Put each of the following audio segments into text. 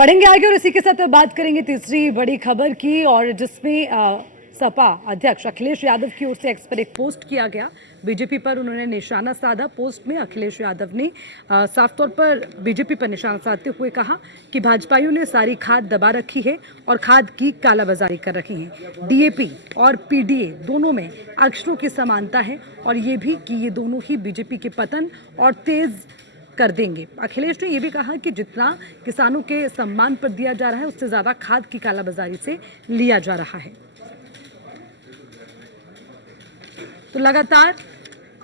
बढ़ेंगे आगे और इसी के साथ बात करेंगे तीसरी बड़ी खबर की, और जिसमें सपा अध्यक्ष अखिलेश यादव की ओर से एक्स पर एक पोस्ट किया गया। बीजेपी पर उन्होंने निशाना साधा। पोस्ट में अखिलेश यादव ने साफ तौर पर बीजेपी पर निशाना साधते हुए कहा कि भाजपाइयों ने सारी खाद दबा रखी है और खाद की कालाबाजारी कर रखी है। डीएपी और पीडीए दोनों में अक्षरों की समानता है और ये भी कि ये दोनों ही बीजेपी के पतन और तेज कर देंगे। अखिलेश ने यह भी कहा कि जितना किसानों के सम्मान पर दिया जा रहा है उससे ज्यादा खाद की कालाबाजारी से लिया जा रहा है। तो लगातार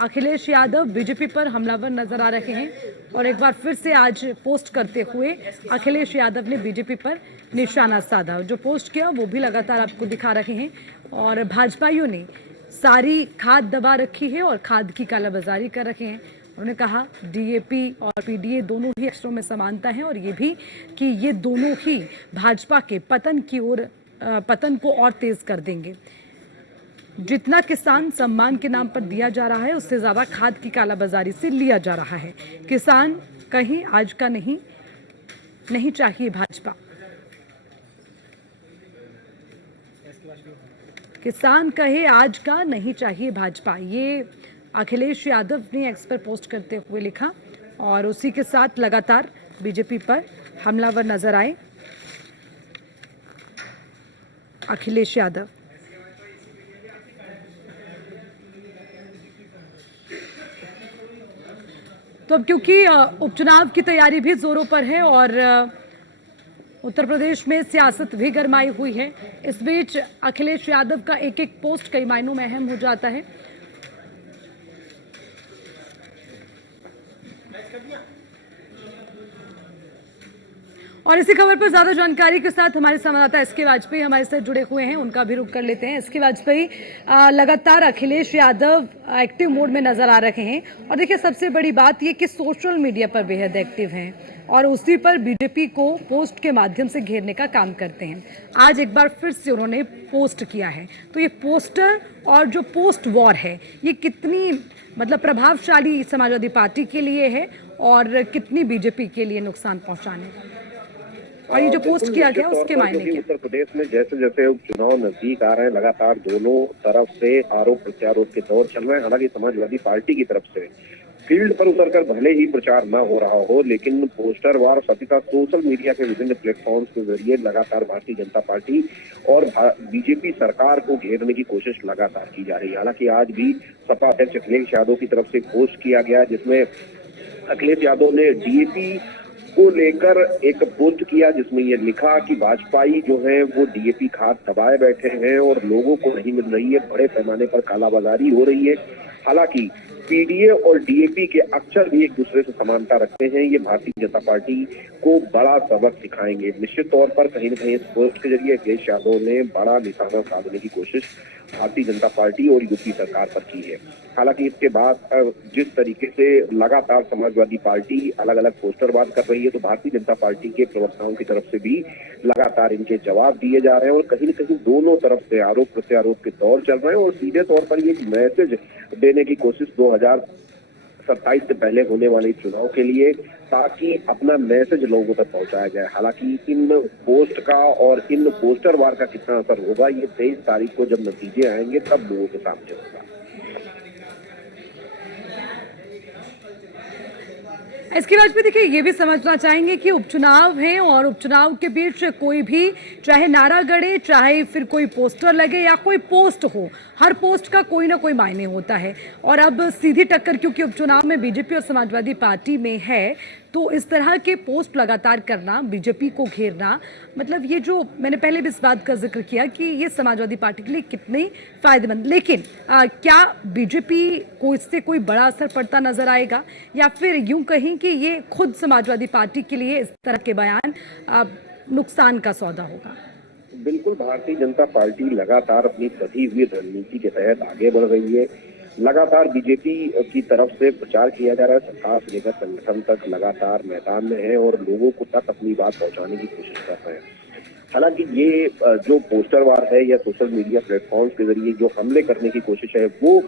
अखिलेश यादव बीजेपी पर हमलावर नजर आ रहे हैं और एक बार फिर से आज पोस्ट करते हुए अखिलेश यादव ने बीजेपी पर निशाना साधा। जो पोस्ट किया वो भी लगातार आपको दिखा रहे हैं। और भाजपाइयों ने सारी खाद दबा रखी है और खाद की कालाबाजारी कर रखे हैं। उन्होंने कहा डीएपी और पीडीए दोनों ही अक्षरों में समानता है और ये भी कि ये दोनों ही भाजपा के पतन को और तेज कर देंगे। जितना किसान सम्मान के नाम पर दिया जा रहा है उससे ज्यादा खाद की कालाबाजारी से लिया जा रहा है। किसान कहीं आज का नहीं चाहिए भाजपा। किसान कहे आज का नहीं चाहिए भाजपा, ये अखिलेश यादव ने एक्स पर पोस्ट करते हुए लिखा। और उसी के साथ लगातार बीजेपी पर हमलावर नजर आए अखिलेश यादव। तो अब क्योंकि उपचुनाव की तैयारी भी जोरों पर है और उत्तर प्रदेश में सियासत भी गरमाई हुई है, इस बीच अखिलेश यादव का एक एक पोस्ट कई मायनों में अहम हो जाता है। और इसी खबर पर ज्यादा जानकारी के साथ हमारे संवाददाता एसके वाजपेयी हमारे साथ जुड़े हुए हैं, उनका भी रुख कर लेते हैं। एसके वाजपेयी, लगातार अखिलेश यादव एक्टिव मोड में नजर आ रहे हैं और देखिए सबसे बड़ी बात ये कि सोशल मीडिया पर बेहद एक्टिव हैं और उसी पर बीजेपी को पोस्ट के माध्यम से घेरने का काम करते हैं। आज एक बार फिर से उन्होंने पोस्ट किया है, तो ये पोस्टर और जो पोस्ट वॉर है ये कितनी प्रभावशाली समाजवादी पार्टी के लिए है और कितनी बीजेपी के लिए नुकसान पहुंचाने का, और ये जो पोस्ट किया गया उसके मायने क्या? उत्तर प्रदेश में जैसे जैसे उपचुनाव नजदीक आ रहे हैं लगातार दोनों तरफ से आरोप प्रत्यारोप के दौर चल रहे हैं। हालांकि समाजवादी पार्टी की तरफ से फील्ड पर उतरकर भले ही प्रचार न हो रहा हो, लेकिन पोस्टर वार सभी सोशल मीडिया के विभिन्न प्लेटफॉर्म्स के जरिए लगातार भारतीय जनता पार्टी और बीजेपी सरकार को घेरने की कोशिश लगातार की जा रही है। हालांकि आज भी सपा अध्यक्ष अखिलेश यादव की तरफ से पोस्ट किया गया जिसमें अखिलेश यादव ने डीएपी को लेकर एक पोस्ट किया जिसमें यह लिखा कि भाजपाई जो है वो डीएपी खाद दबाए बैठे हैं और लोगों को नहीं मिल रही है, बड़े पैमाने पर कालाबाजारी हो रही है। हालांकि पीडीए और डीएपी के अक्षर भी एक दूसरे से समानता रखते हैं। ये भारतीय जनता पार्टी को बड़ा सबक सिखाएंगे। निश्चित तौर पर कहीं न कहीं इस पोस्ट के जरिए अखिलेश यादव ने बड़ा निशाना साधने की कोशिश भारतीय जनता पार्टी और यूपी सरकार पर की है। हालांकि इसके बाद जिस तरीके से लगातार समाजवादी पार्टी अलग अलग पोस्टरबाज कर रही है, तो भारतीय जनता पार्टी के प्रवक्ताओं की तरफ से भी लगातार इनके जवाब दिए जा रहे हैं और कहीं न कहीं दोनों तरफ से आरोप प्रत्यारोप के दौर चल रहे हैं और सीधे तौर पर ये मैसेज देने की कोशिश 2027 से पहले होने वाले चुनाव के लिए, ताकि अपना मैसेज लोगों तक पहुंचाया जाए। हालांकि इन पोस्ट का और इन पोस्टर वार का कितना असर होगा ये 23 तारीख को जब नतीजे आएंगे तब लोगों के सामने होगा। इसके बाद भी देखिए ये भी समझना चाहेंगे कि उपचुनाव है और उपचुनाव के बीच कोई भी चाहे नारा गढ़े, चाहे फिर कोई पोस्टर लगे या कोई पोस्ट हो, हर पोस्ट का कोई ना कोई मायने होता है। और अब सीधी टक्कर क्योंकि उपचुनाव में बीजेपी और समाजवादी पार्टी में है, तो इस तरह के पोस्ट लगातार करना, बीजेपी को घेरना, ये जो मैंने पहले भी इस बात का जिक्र किया कि ये समाजवादी पार्टी के लिए कितने फायदेमंद। लेकिन क्या बीजेपी को इससे कोई बड़ा असर पड़ता नजर आएगा या फिर यूं कहीं कि ये खुद समाजवादी पार्टी के लिए इस तरह के बयान नुकसान का सौदा होगा? बिल्कुल, भारतीय जनता पार्टी लगातार अपनी सधी हुई रणनीति के तहत आगे बढ़ रही है। लगातार बीजेपी की तरफ से प्रचार किया जा रहा है, सरकार से लेकर संगठन तक लगातार मैदान में है और लोगों को तक अपनी बात पहुंचाने की कोशिश कर रहे हैं। हालांकि ये जो पोस्टर वार है या सोशल मीडिया प्लेटफॉर्म्स के जरिए जो हमले करने की कोशिश है वो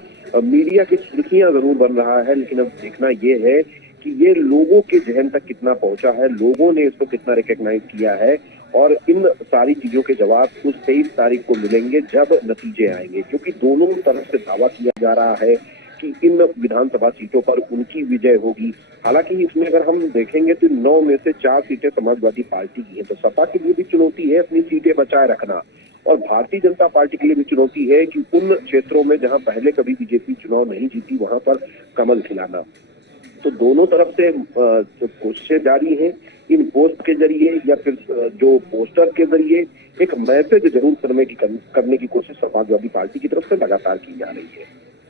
मीडिया की सुर्खियां जरूर बन रहा है, लेकिन अब देखना ये है कि ये लोगों के जहन तक कितना पहुंचा है, लोगों ने इसको कितना रिकॉग्नाइज किया है, और इन सारी चीजों के जवाब उस 23 तारीख को मिलेंगे जब नतीजे आएंगे। क्योंकि दोनों तरफ से दावा किया जा रहा है कि इन विधानसभा सीटों पर उनकी विजय होगी। हालांकि इसमें अगर हम देखेंगे तो 9 में से 4 सीटें समाजवादी पार्टी की हैं, तो सपा के लिए भी चुनौती है अपनी सीटें बचाए रखना, और भारतीय जनता पार्टी के लिए भी चुनौती है कि उन क्षेत्रों में जहां पहले कभी बीजेपी चुनाव नहीं जीती वहां पर कमल खिलाना। तो दोनों तरफ से कोशिशें जारी हैं, इन पोस्ट के जरिए या फिर जो पोस्टर के जरिए एक मैसेज जरूर करने की कोशिश समाजवादी पार्टी की तरफ से लगातार की जा रही है।